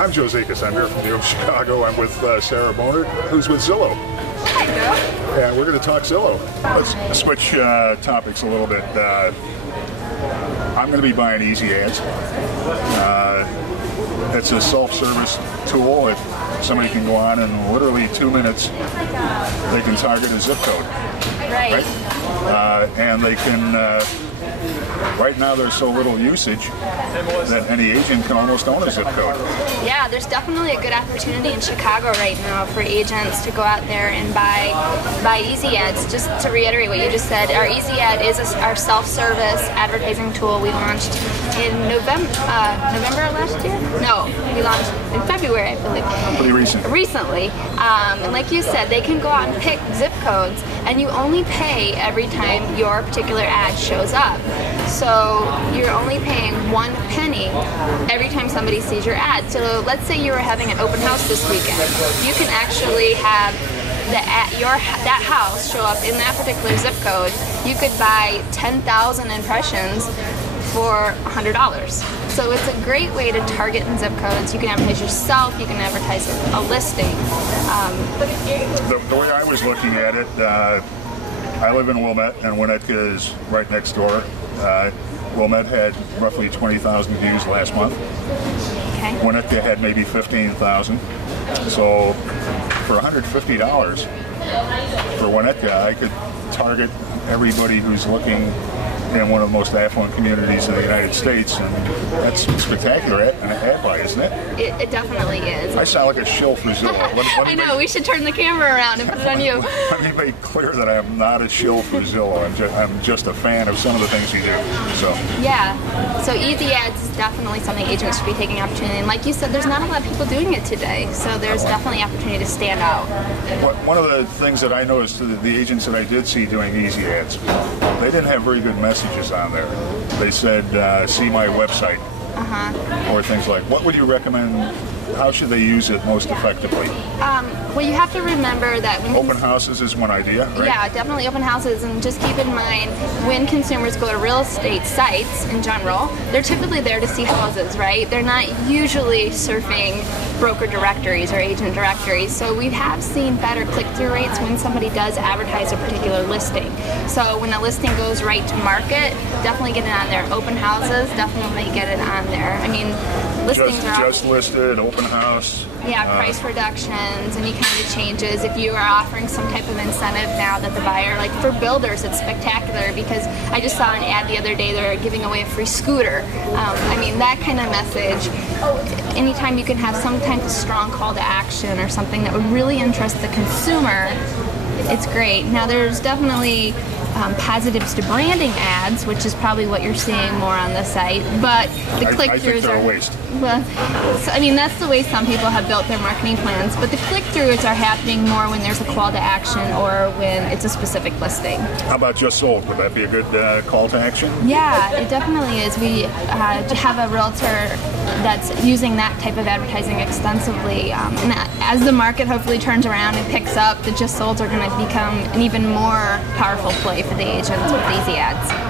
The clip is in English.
I'm YoChicago. I'm here from YoChicago. I'm with Sara Bonert, who's with Zillow. Hi, Bill. And we're going to talk Zillow. Let's switch topics a little bit. I'm going to be buying EZ Ads. It's a self-service tool. If somebody can go on in literally 2 minutes, they can target a zip code. Right. And they can, right now there's so little usage that any agent can almost own a zip code. Yeah, there's definitely a good opportunity in Chicago right now for agents to go out there and buy EZ Ads. Just to reiterate what you just said, our EZ Ad is our self-service advertising tool we launched in November of last year? No, we launched in February, I believe. Pretty recent. Recently. And like you said, they can go out and pick zip codes, and you only pay every time your particular ad shows up. So you're only paying 1 penny every time somebody sees your ad. So let's say you were having an open house this weekend. You can actually have that house show up in that particular zip code. You could buy 10,000 impressions for $100. So it's a great way to target in zip codes. You can advertise yourself, you can advertise a listing. The way I was looking at it, I live in Wilmette, and Winnetka is right next door. Wilmette had roughly 20,000 views last month. Okay. Winnetka had maybe 15,000. So for $150 for Winnetka, I could target everybody who's looking in one of the most affluent communities in the United States, and that's spectacular ad buy, isn't it? It definitely is. I sound like a shill for Zillow. I know, we should turn the camera around and put it on you. Let me make clear that I am not a shill for Zillow. I'm just a fan of some of the things you do. So yeah, so EZ Ads is definitely something agents should be taking opportunity. And like you said, there's not a lot of people doing it today, so there's definitely opportunity to stand out. One of the things that I noticed, the agents that I did see doing EZ Ads, they didn't have very good messages on there. They said, see my website, or things like, what would you recommend? How should they use it most effectively? Well, you have to remember that when open houses is one idea, right? Yeah, definitely open houses, and just keep in mind when consumers go to real estate sites in general, they're typically there to see houses, right? They're not usually surfing broker directories or agent directories. So we have seen better click-through rates when somebody does advertise a particular listing. So when a listing goes right to market, definitely get it on there. Open houses, definitely get it on there. I mean, listings are just listed, open house. Yeah, price reductions, any kind of changes. If you are offering some type of incentive now that the buyer, like for builders, it's spectacular because I just saw an ad the other day, they're giving away a free scooter. I mean, that kind of message, anytime you can have some type of strong call to action or something that would really interest the consumer, it's great. Now there's definitely positives to branding ads, which is probably what you're seeing more on the site, but the click-throughs are a waste. Well, so, I mean, that's the way some people have built their marketing plans, but the click-throughs are happening more when there's a call to action or when it's a specific listing. How about just sold? Would that be a good call to action? Yeah, it definitely is. We have a realtor that's using that type of advertising extensively, and as the market hopefully turns around and picks up, the just solds are going to become an even more powerful play for the agents with EZ Ads.